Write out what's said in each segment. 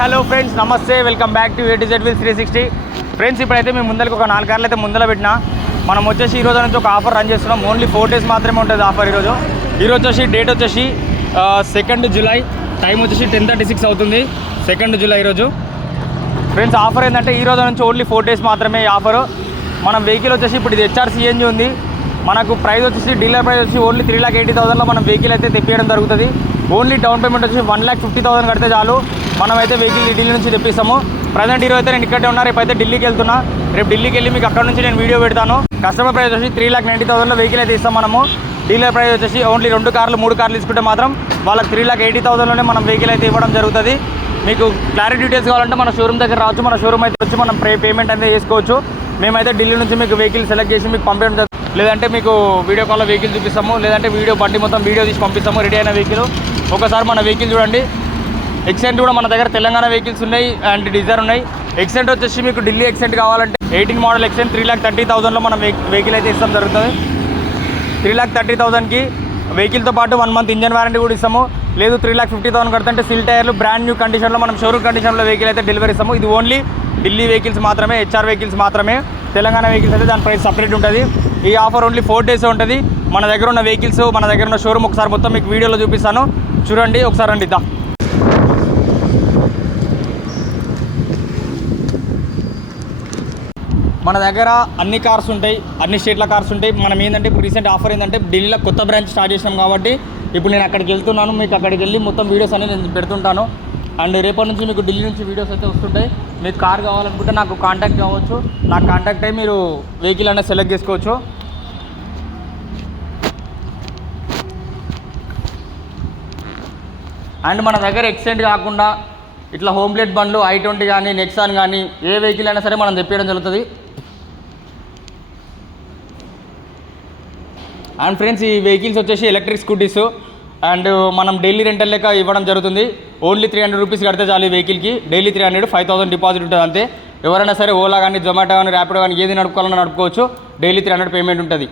Hello friends, నమస్తే, welcome back to A to Z with 360. Friends, ఇప్పుడైతే మేము ముందరికి ఒక 4 కార్లు అయితే ముందర పెట్టినా. మనం వచ్చేసి ఈ రోజు నుంచి ఒక ఆఫర్ రన్ చేస్తున్నాం. ఓన్లీ 4 days మాత్రమే ఉంటుంది ఆఫర్. ఈరోజు వచ్చేసి డేట్ వచ్చేసి 2 July, టైం వచ్చేసి 10:36 అవుతుంది. 2 July ఈరోజు. ఫ్రెండ్స్, ఆఫర్ ఏంటంటే ఈ రోజు నుంచి ఓన్లీ 4 days మాత్రమే ఈ ఆఫరు. మనం వెహికల్ వచ్చేసి ఇప్పుడు ఇది HR CNG ఉంది. మనకు ప్రైస్ వచ్చేసి డీలర్ ప్రైస్ వచ్చి ఓన్లీ 3,80,000లో మనం వెహికల్ అయితే తెప్పించడం జరుగుతుంది. ఓన్లీ డౌన్ పేమెంట్ వచ్చి 1,50,000 కడితే చాలు. మనమైతే వెహికల్ ఢిల్లీ నుంచి తెప్పిస్తాము. ప్రజెంట్ ఈరోజు అయితే నేను ఇక్కడే ఉన్నా. రేపు అయితే ఢిల్లీకి వెళ్తున్నా. రేపు ఢిల్లీకి వెళ్ళి మీకు అక్కడ నుంచి నేను వీడియో పెడతాను. కస్టమర్ ప్రైస్ వచ్చి 3,90,000లో వెహికల్ అయితే ఇస్తాం మనము. డీలర్ ప్రైస్ వచ్చేసి ఓన్లీ 2 కార్లు 3 కార్లు తీసుకుంటే మాత్రం వాళ్ళకి 3,80,000లోనే మనం వెహికల్ అయితే ఇవ్వడం జరుగుతుంది. మీకు క్లారిటీ డీటెయిల్స్ కావాలంటే మన షోరూమ్ దగ్గర రావచ్చు. మన షోరూమ్ అయితే వచ్చి మనం పేమెంట్ అయితే చేసుకోవచ్చు. మేమైతే ఢిల్లీ నుంచి మీకు వెహికల్ సెలెక్ట్ చేసి మీకు పంపించడం జరుగుతుంది. లేదంటే మీకు వీడియో కాల్లో వెహికల్ చూపిస్తాము. లేదంటే బండి మొత్తం వీడియో తీసి పంపిస్తాము. రెడీ అయిన వెహికల్ ఒకసారి మన వెహికల్ చూడండి. ఎక్సెంట్ కూడా మన దగ్గర తెలంగాణ వెహికల్స్ ఉన్నాయి అండ్ డిజైర్ ఉన్నాయి. ఎక్సెంట్ వచ్చేసి మీకు ఢిల్లీ ఎక్సెంట్ కావాలంటే 18 మోడల్ ఎక్సెంట్ 3,30,000లో మనం వెహికల్ అయితే ఇస్తాం జరుగుతుంది. 3,30,000కి వెహికల్తో పాటు 1 month ఇంజన్ వారంటీ కూడా ఇస్తాము. లేదు 3,50,000 కడుతుంటే సిల్ టైర్లు బ్రాండ్ న్యూ కండిషన్లో మనం షోరూమ్ కండిషన్లో వెహికల్ అయితే డెలివరీ ఇస్తాము. ఇది ఓన్లీ ఢిల్లీ వెహికల్స్ మాత్రమే, HR వెహికల్స్ మాత్రమే. తెలంగాణ వెహికల్స్ అయితే దాని ప్రైస్ సపరేట్ ఉంటుంది. ఈ ఆఫర్ ఓన్లీ 4 days ఉంటుంది. మన దగ్గర ఉన్న వెహికల్స్, మన దగ్గర ఉన్న షోరూమ్ ఒకసారి మొత్తం మీకు వీడియోలో చూపిస్తాను. చూడండి ఒకసారి రండి. మన దగ్గర అన్ని కార్స్ ఉంటాయి, అన్ని స్టేట్ల కార్స్ ఉంటాయి. మనం ఏంటంటే ఇప్పుడు రీసెంట్ ఆఫర్ ఏంటంటే ఢిల్లీలో కొత్త బ్రాంచ్ స్టార్ట్ చేసినాం కాబట్టి ఇప్పుడు నేను అక్కడికి వెళ్తున్నాను. మీకు అక్కడికి వెళ్ళి మొత్తం వీడియోస్ అన్ని నేను పెడుతుంటాను. అండ్ రేపటి నుంచి మీకు ఢిల్లీ నుంచి వీడియోస్ అయితే వస్తుంటాయి. మీకు కార్ కావాలనుకుంటే నాకు కాంటాక్ట్ కావచ్చు. నాకు కాంటాక్ట్ అయ్యి మీరు వెహికల్ అనేది సెలెక్ట్ చేసుకోవచ్చు. అండ్ మన దగ్గర ఎక్సెంట్ కాకుండా ఇట్లా హోమ్ ప్లేట్ బండ్లు i20 కానీ నెక్సాన్ కానీ ఏ వెహికల్ అయినా సరే మనం తెప్పించడం జరుగుతుంది. అండ్ ఫ్రెండ్స్, ఈ వెహికల్స్ వచ్చేసి ఎలక్ట్రిక్ స్కూటీస్ అండ్ మనం డైలీ రెంటల్ లెక్క ఇవ్వడం జరుగుతుంది. ఓన్లీ 300 రూపీస్ కడితే చాలు. ఈ వెహికల్కి డైలీ 300, 5,000 డిపాజిట్ ఉంటుంది అంతే. ఎవరైనా సరే ఓలా కానీ జొమాటో కానీ ర్యాపిడో కానీ ఏది నడుపుకోవాలన్నా నడుపుకోవచ్చు. డైలీ 300 పేమెంట్ ఉంటుంది.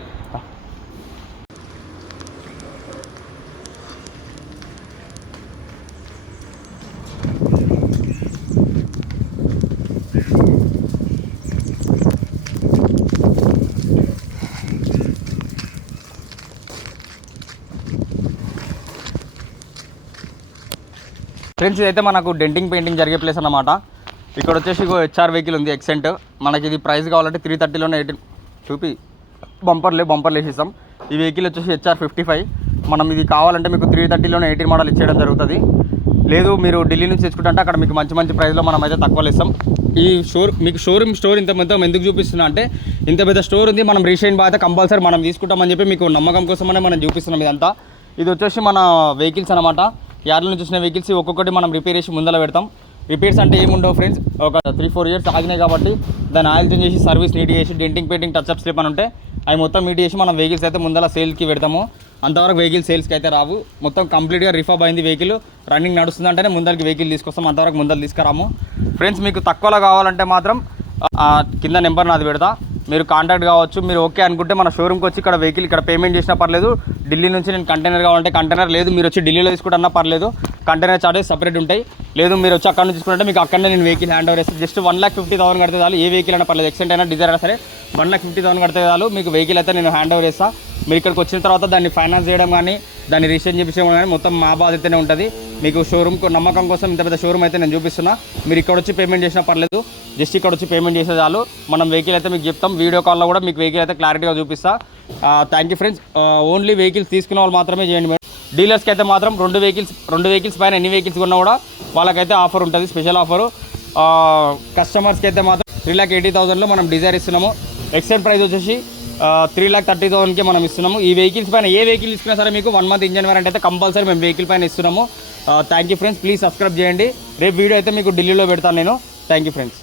ఫ్రెండ్స్, ఇదైతే మనకు డెంటింగ్ పెయింటింగ్ జరిగే ప్లేస్ అన్నమాట. ఇక్కడ వచ్చేసి HR వెహికల్ ఉంది ఎక్సెంట్. మనకి ఇది ప్రైస్ కావాలంటే 330లోనే 18 చూపి బంపర్లు వేసిస్తాం. ఈ వెహికల్ వచ్చేసి HR 55. మనం ఇది కావాలంటే మీకు 330లోనే 18 మోడల్ ఇచ్చేయడం జరుగుతుంది. లేదు మీరు ఢిల్లీ నుంచి తెచ్చుకుంటే అక్కడ మీకు మంచి ప్రైస్లో మనం అయితే తక్కువలో ఇస్తాం. ఈ షోరూమ్ స్టోర్ ఇంత మొత్తం ఎందుకు చూపిస్తున్నా అంటే ఇంత పెద్ద స్టోర్ ఉంది. మనం రీషైన్ బాగా కంపల్సరీ మనం తీసుకుంటామని చెప్పి మీకు నమ్మకం కోసమనే మనం చూపిస్తున్నాం ఇదంతా. ఇది వచ్చేసి మన వెహికల్స్ అనమాట. యార్డ్ల నుంచి వచ్చిన వెహికల్స్ ఒక్కొక్కటి మనం రిపేర్ చేసి ముందర పెడతాం. రిపేర్స్ అంటే ఏముండవు ఫ్రెండ్స్. ఒక 3-4 years ఆగినాయి కాబట్టి దాన్ని ఆయిల్ చేంజ్ చేసి సర్వీస్ నీట్ చేసి డెంటింగ్ పెయింటింగ్ టచ్అప్ స్లిప్ అని ఉంటే అవి మొత్తం నీట్ చేసి మనం వెహికల్స్ అయితే ముందర సేల్కి పెడతాము. అంతవరకు వెహికల్ సేల్స్కి అయితే రావు. మొత్తం కంప్లీట్గా రిఫాబ్ అయింది వెహికల్, రన్నింగ్ నడుస్తుందంటేనే ముందరికి వెహికల్ తీసుకొస్తాం. అంతవరకు ముందర తీసుకురాము. ఫ్రెండ్స్, మీకు తక్కువలో కావాలంటే మాత్రం కింద నెంబర్ నాది పెడతా, మీరు కాంటాక్ట్ కావచ్చు. మీరు ఓకే అనుకుంటే మన షోరూమ్కి వచ్చి ఇక్కడ వెహికల్ ఇక్కడ పేమెంట్ చేసినా పర్లేదు. ఢిల్లీ నుంచి నేను కంటైనర్ కావాలంటే కంటైనర్, లేదు మీరు వచ్చి ఢిల్లీలో తీసుకుంటున్నా పర్లేదు, కంటైనర్ చార్జెస్ సపరేట్ ఉంటాయి. లేదు మీరు వచ్చి అక్కడ నుంచి తీసుకుంటే మీకు అక్కడనే నేను వెహికల్ హ్యాండ్ ఓవర్ చేస్తాను. జస్ట్ 1,50,000 కడితే చాలు. ఏ వెహికల్ అయినా పర్లేదు, ఎక్సెంట్ అయినా డిజైర్ అయినా సరే 1,50,000 కడితే చాలు. మీకు వెహికల్ అయితే నేను హ్యాండ్ ఓవర్ చేస్తాను. మీరు ఇక్కడికి వచ్చిన తర్వాత దాన్ని ఫైనాన్స్ చేయడం కానీ దాన్ని రిజిస్ట్రేషన్ చేయించడం కానీ మొత్తం మా బాధ్యతనే ఉంటుంది. మీకు షోరూమ్కి నమ్మకం కోసం ఇంత పెద్ద షోరూమ్ అయితే నేను చూపిస్తున్నా. మీరు ఇక్కడ వచ్చి పేమెంట్ చేసినా పర్లేదు, జస్ట్ ఇక్కడ వచ్చి పేమెంట్ చేసే చాలు. మనం వెహికల్ అయితే మీకు చెప్తాం. వీడియో కాల్లో కూడా మీకు వెహికల్ అయితే క్లారిటీగా చూపిస్తా. Thank you friends. Only vehicles తీసుకున్న వాళ్ళు మాత్రమే చేయండి మేడం. డీలర్స్కి అయితే మాత్రం 2 వెహికల్స్ పైన ఎన్ని వెహికల్స్ కొన్నా కూడా వాళ్ళకైతే ఆఫర్ ఉంటుంది, స్పెషల్ ఆఫరు. కస్టమర్స్కి అయితే మాత్రం 3,80,000లో మనం డిజైర్ ఇస్తున్నాము. ఎక్సెంట్ ప్రైస్ వచ్చేసి 3,30,000కి మనం ఇస్తున్నాము. ఈ వెహికల్స్ పైన ఏ వెహికల్ తీసుకున్నా సరే మీకు 1 month ఇంజన్ వారంటీ అయితే కంపల్సరీ మేము వెహికల్ పైన ఇస్తున్నాము. Thank you friends. Please subscribe చేయండి. రేపు వీడియో అయితే మీకు ఢిల్లీలో పెడతాను నేను. Thank you friends.